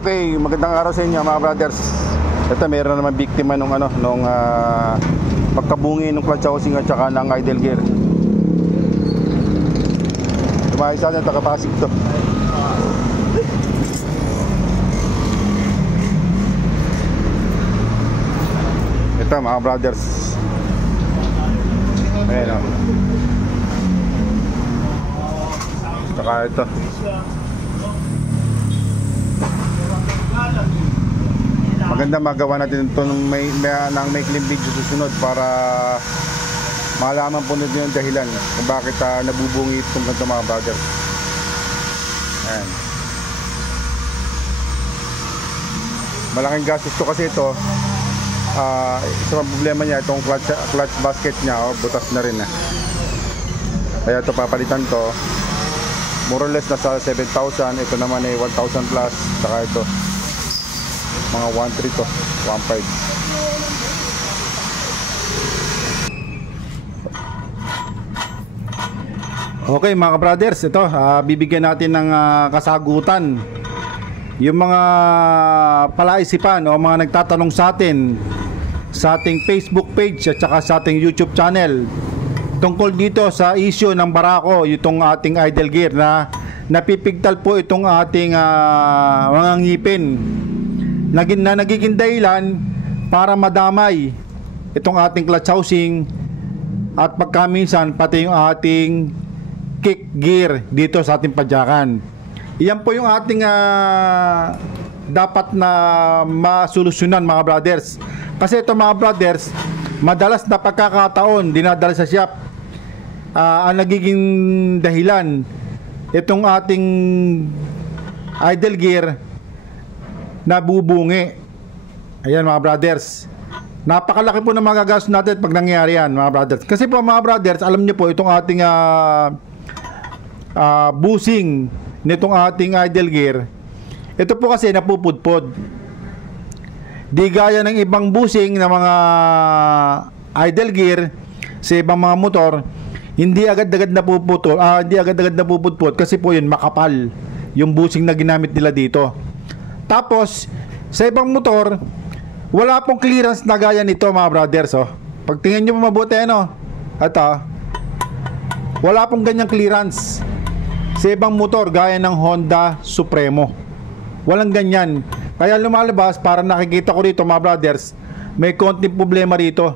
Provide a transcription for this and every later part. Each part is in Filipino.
Okay, magandang araw sa inyo mga brothers. Ito meron naman biktima nung pagkabungi ng clutch housing at saka ng idle gear. Dumayo sa atin, takapasig to. Ito mga brothers. Ayan o. Saka ito. Maganda magawa natin ito ng may clean video susunod para malaman po nito yung dahilan kung bakit nabubungi itong ganito mga brothers. Ayan. Malaking gastos to kasi ito. Isa pang problema niya itong clutch basket niya, butas na rin. Kaya ito papalitan to. More or less nasa 7,000. Ito naman ay 1,000 plus. Saka ito mga 1,3 to 1,5. Okay mga brothers, ito bibigyan natin ng kasagutan yung mga palaisipan o mga nagtatanong sa atin sa ating Facebook page at saka sa ating YouTube channel tungkol dito sa issue ng barako, itong ating idle gear na napipigtal po itong ating mga ngipin na nagiging dahilan para madamay itong ating clutch housing at pagkaminsan pati yung ating kick gear dito sa ating padyakan. Iyan po yung ating dapat na masolusyonan mga brothers. Kasi ito mga brothers, madalas na pagkakataon dinadala sa shop ang nagiging dahilan itong ating idle gear nabubungi. Ayan mga brothers, napakalaki po ng magagastos natin pag nangyari yan mga brothers. Kasi po mga brothers, alam nyo po itong ating busing nitong ating idle gear, ito po kasi napupudpod. Di gaya ng ibang busing na mga idle gear sa ibang mga motor, hindi agad-agad napuputol, hindi agad-agad napupudpod kasi po yun makapal yung busing na ginamit nila dito. Tapos sa ibang motor, wala pong clearance na gaya nito mga brothers. Pag tingnan nyo mabuti wala pong ganyang clearance sa ibang motor gaya ng Honda Supremo. Walang ganyan. Kaya lumalabas, para nakikita ko rito mga brothers, may konting problema rito.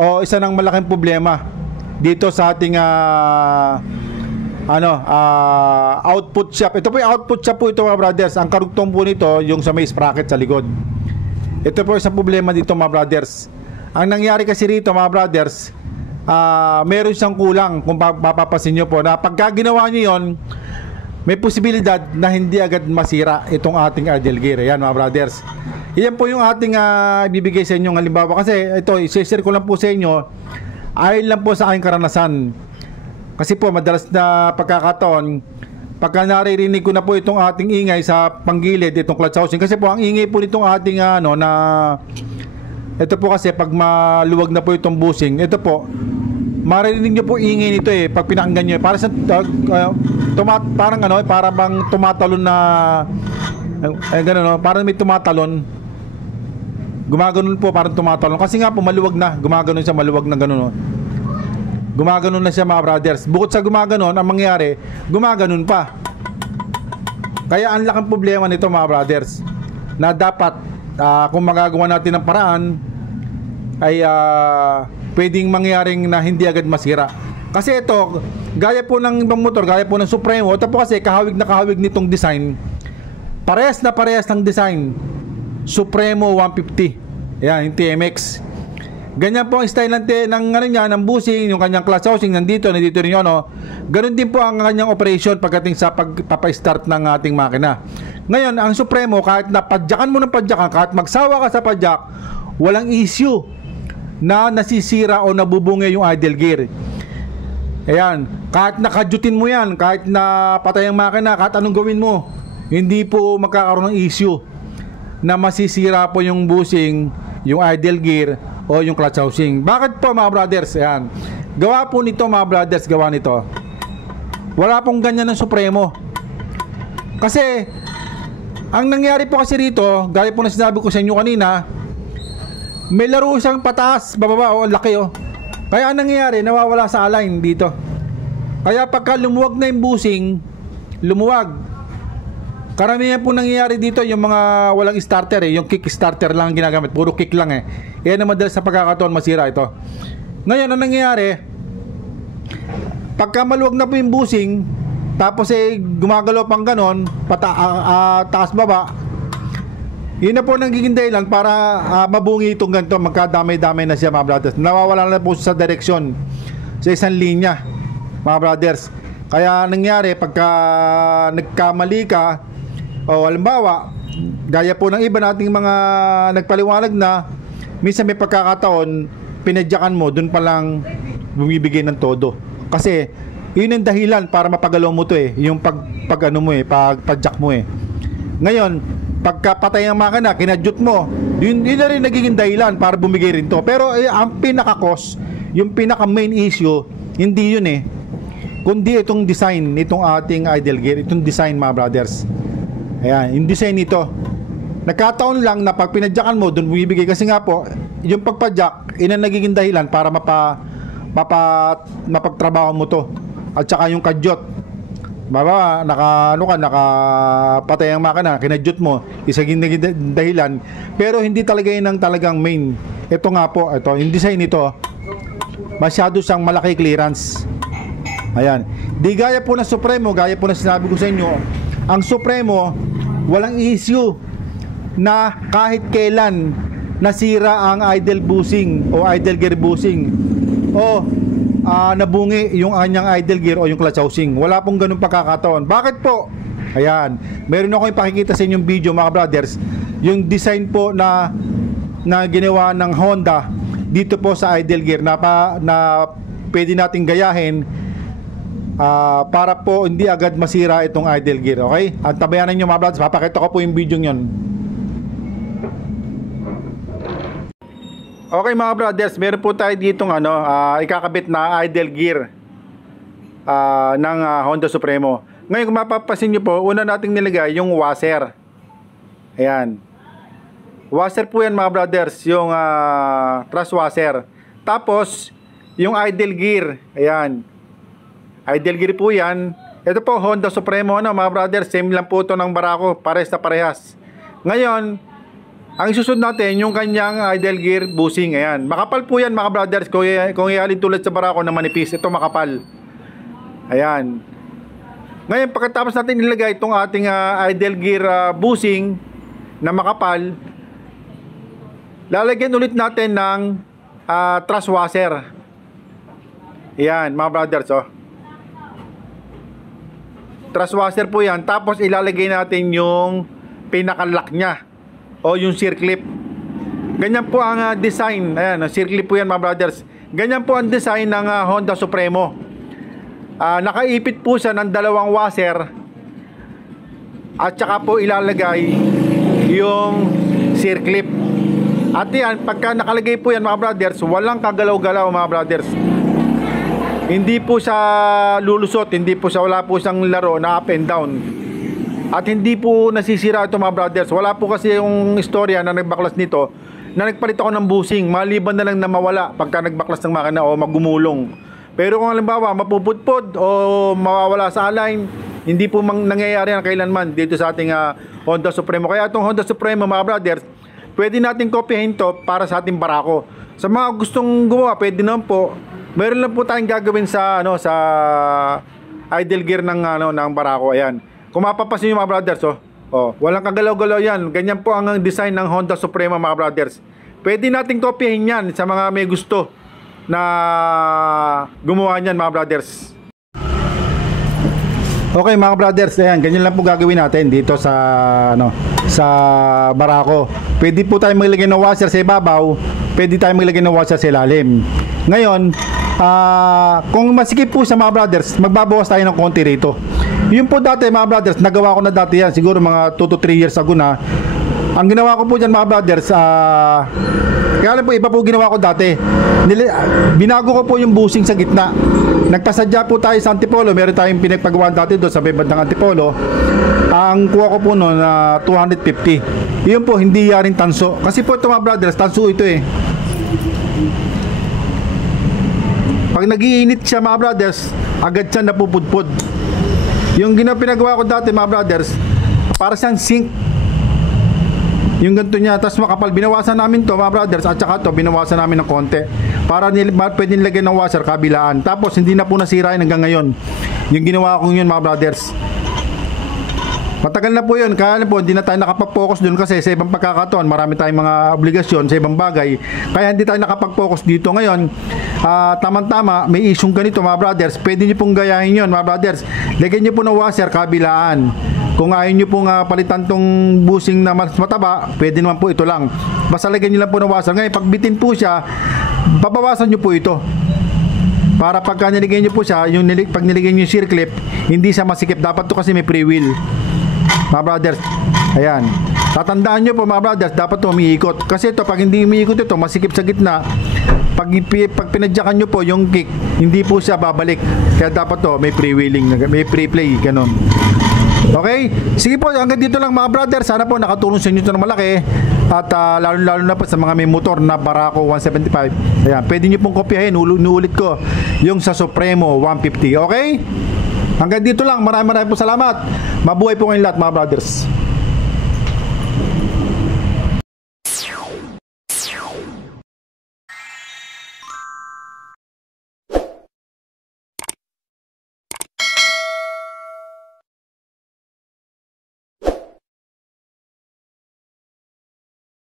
O isa ng malaking problema dito sa ating output shop. Ito po yung output shop po ito mga brothers. Ang karugtong po nito yung sa may sprocket sa likod. Ito po isang problema dito mga brothers. Ang nangyari kasi rito mga brothers, meron siyang kulang. Kung papapasin nyo po na pagka ginawa nyo yun, may posibilidad na hindi agad masira itong ating idle gear. Ayan mga brothers, iyan po yung ating ibibigay sa inyong halimbawa. Kasi ito, i-share ko lang po sa inyo ayon lang po sa aking karanasan. Kasi po madalas na pagkakataon, pagka naririnig ko na po itong ating ingay sa panggilid, itong clutch housing, kasi po ang ingay po nitong ating ito po kasi pag maluwag na po itong busing, ito po maririnig nyo po ingay nito pag pinakinggan nyo para sa para bang tumatalon na parang may tumatalon, gumaganon po, parang tumatalon kasi nga po maluwag na, gumaganon siya, maluwag na gano'n. Gumaganon na siya mga brothers. Bukod sa gumaganon, ang mangyayari, gumaganon pa. Kaya ang laking problema nito mga brothers, na dapat kung magagawa natin ng paraan ay pwedeng mangyaring na hindi agad masira. Kasi ito, gaya po ng ibang motor, gaya po ng Supremo, ito po kasi kahawig na kahawig nitong design. Parehas na parehas ng design. Supremo 150. Ayan, yung TMX. Ganyan po ang style ng busing, yung kanyang clutch housing nandito rin yun. Ganun din po ang kanyang operation pagdating sa pagpapa-start ng ating makina. Ngayon, ang Supremo, kahit napadyakan mo ng padyakan, kahit magsawa ka sa padyak, walang issue na nasisira o nabubungi yung idle gear. Ayan, kahit nakadyutin mo yan, kahit na patay ang makina, kahit anong gawin mo, hindi po magkakaroon ng issue na masisira po yung busing, yung idle gear o yung clutch housing. Bakit po mga brothers? Ayan, gawa po nito mga brothers, gawa nito. Wala pong ganyan ng Supremo. Kasi Ang nangyari po kasi rito, gaya po na sinabi ko sa inyo kanina, may laro siyang pataas, bababa, o laki oh. Kaya ang nangyayari, nawawala sa align dito. Kaya pagka lumuwag na yung busing, lumuwag. Karamihan po nangyayari dito yung mga walang starter yung kick starter lang ginagamit, puro kick lang Yan ang madalas sa pagkakataon masira ito. Ngayon, ang nangyayari, pagka maluwag na po yung busing, tapos gumagalaw pang ganon, taas baba, yun na po nagiging dahilan para mabungi itong ganito, magkadamay-damay na siya mga brothers. Nawawala na po sa direksyon, sa isang linya mga brothers. Kaya nangyari, pagka nagkamali ka, o halimbawa, gaya po ng iba nating mga nagpaliwanag na, minsan may pagkakataon, pinadyakan mo, dun pa lang bumibigay ng todo. Kasi, yun ang dahilan para mapagalaw mo to yung pagpadyak mo Ngayon, pagka patay ang makina, kinadyot mo, yun na rin nagiging dahilan para bumigay rin to. Pero ang pinaka-cause, yung pinaka-main issue, hindi yun kundi itong design, itong ating idle gear, itong design mga brothers. Ayan, yung design nito. Nagkataon lang na pag pinadyakan mo, doon bumibigay. Kasi nga po, yung pagpadyak, yun ang nagiging dahilan para mapagtrabaho mo to. At saka yung kadyot. Baba, nakapatay ang makina, kinadyot mo, isaging naging dahilan. Pero hindi talaga yun ang talagang main. Ito nga po, yung design nito, masyado siyang malaki clearance. Ayan. Di gaya po ng Supremo, gaya po na sinabi ko sa inyo, ang Supremo, walang issue na kahit kailan nasira ang idle bushing o idle gear bushing o nabungi yung anyang idle gear o yung clutch housing. Wala pong ganun pagkakataon. Bakit po? Ayan, meron ako ipakikita sa inyong video mga brothers, yung design po na ginawa ng Honda dito po sa idle gear na pwede nating gayahin para po hindi agad masira itong idle gear. Okay? At tabayanan nyo mga brothers, papakita ko po yung video nyon. Okay mga brothers, meron po tayo ditong ikakabit na idle gear ng Honda Supremo. Ngayon kung mapapasin nyo po, una nating nilagay yung washer. Ayan, washer po yan mga brothers, yung thrust washer. Tapos yung idle gear, ayan, idle gear po yan. Ito po Honda Supremo mga brothers, same lang po ito ng Barako, pares na parehas. Ngayon, ang susunod natin yung kanyang idle gear bushing. Ayan, makapal po yan mga brothers. Kung ialin tulad sa Barako na manipis, ito makapal. Ayan. Ngayon, pagkatapos natin nilagay itong ating idle gear bushing na makapal, lalagyan ulit natin ng thrust washer. Ayan mga brothers, thrust washer po yan. Tapos ilalagay natin yung pinaka-lock nya o yung circlip. Ganyan po ang design. Ayan, circlip po yan mga brothers. Ganyan po ang design ng Honda Supremo. Nakaipit po siya ng dalawang washer at saka po ilalagay yung circlip. At yan, pagka nakalagay po yan mga brothers, walang kagalaw-galaw mga brothers. Hindi po siya lulusot, wala po siyang laro na up and down. At hindi po nasisira ito mga brothers. Wala po kasi yung istorya na nagbaklas nito na nagpalit ako ng bushing, maliban na lang na mawala pagka nagbaklas ng makina o magumulong. Pero kung halimbawa mapupudpod o mawawala sa align, hindi po nangyayari yan kailanman dito sa ating Honda Supremo. Kaya itong Honda Supremo mga brothers, pwede natin kopyahin to para sa ating Barako. Sa mga gustong gumawa, pwede naman po. Meron lang po tayong gagawin sa sa idle gear ng Barako. Ayan. Kung mapapasin niyo mga brothers, walang kagalaw-galaw yan. Ganyan po ang design ng Honda Supremo mga brothers. Pwede nating kopyahin yan sa mga may gusto na gumawa niyan mga brothers. Okay mga brothers, ayan, ganyan lang po gagawin natin dito sa sa Barako. Pwede po tayong maglagay ng washer sa ibabaw, pwede tayong maglagay ng washer sa ilalim. Ngayon, kung masikip po sa mga brothers, magbabawas tayo ng konti rito. Yun po dati mga brothers, nagawa ko na dati yan, siguro mga 2 to 3 years ago na. Ang ginawa ko po dyan mga brothers, Kaya lang po, iba po ginawa ko dati. Binago ko po yung bushing sa gitna. Nagkasadya po tayo sa Antipolo. Meron tayong pinagpagawa dati doon sa may bandang Antipolo. Ang kuha ko po noon na 250. Yun po, hindi yaring tanso. Kasi po ito mga brothers, tanso ito eh. Pag nagiinit siya mga brothers, agad siya napupudpud. Yung pinagawa ko dati mga brothers, para siyang sink. Yung ganito niya, tapos makapal. Binawasan namin to mga brothers, at saka to binawasan namin ng konti para pwede nilagyan ng washer kabilaan. Tapos hindi na po nasira yun hanggang ngayon. Yung ginawa ko yun mga brothers. Matagal na po yun, kaya po hindi na tayo nakapag-focus dun kasi sa ibang pagkakataon marami tayong mga obligasyon sa ibang bagay, kaya hindi tayo nakapag-focus dito. Ngayon tamang-tama, may isyong ganito mga brothers, pwede nyo pong gayahin yun mga brothers. Lagyan nyo po ng washer kabilaan. Kung ayaw nyo pong palitan tong busing na mas mataba, pwede naman po ito lang, basta lagyan nyo lang po ng washer. Ngayon pag bitin po siya, babawasan nyo po ito para pagka niligay nyo po siya, pag niligay nyo yung circlip, hindi siya masikip. Dapat to kasi may pre-wheel mga brothers. Ayan, tatandaan nyo po mga brothers, dapat to umiikot. Kasi ito, pag hindi umiikot ito, masikip sa gitna. Pag pinadyakan nyo po yung kick, hindi po siya babalik. Kaya dapat to may pre-wheeling, may pre-play, ganun. Okay, sige po, hanggang dito lang mga brothers. Sana po nakatulong sa inyo ito ng malaki. At lalo na po sa mga may motor na Barako 175. Ayan, pwede nyo pong kopyahin, ulit ko, yung sa Supremo 150. Okay, hanggang dito lang. Maraming po salamat. Mabuhay po kayong lahat mga brothers.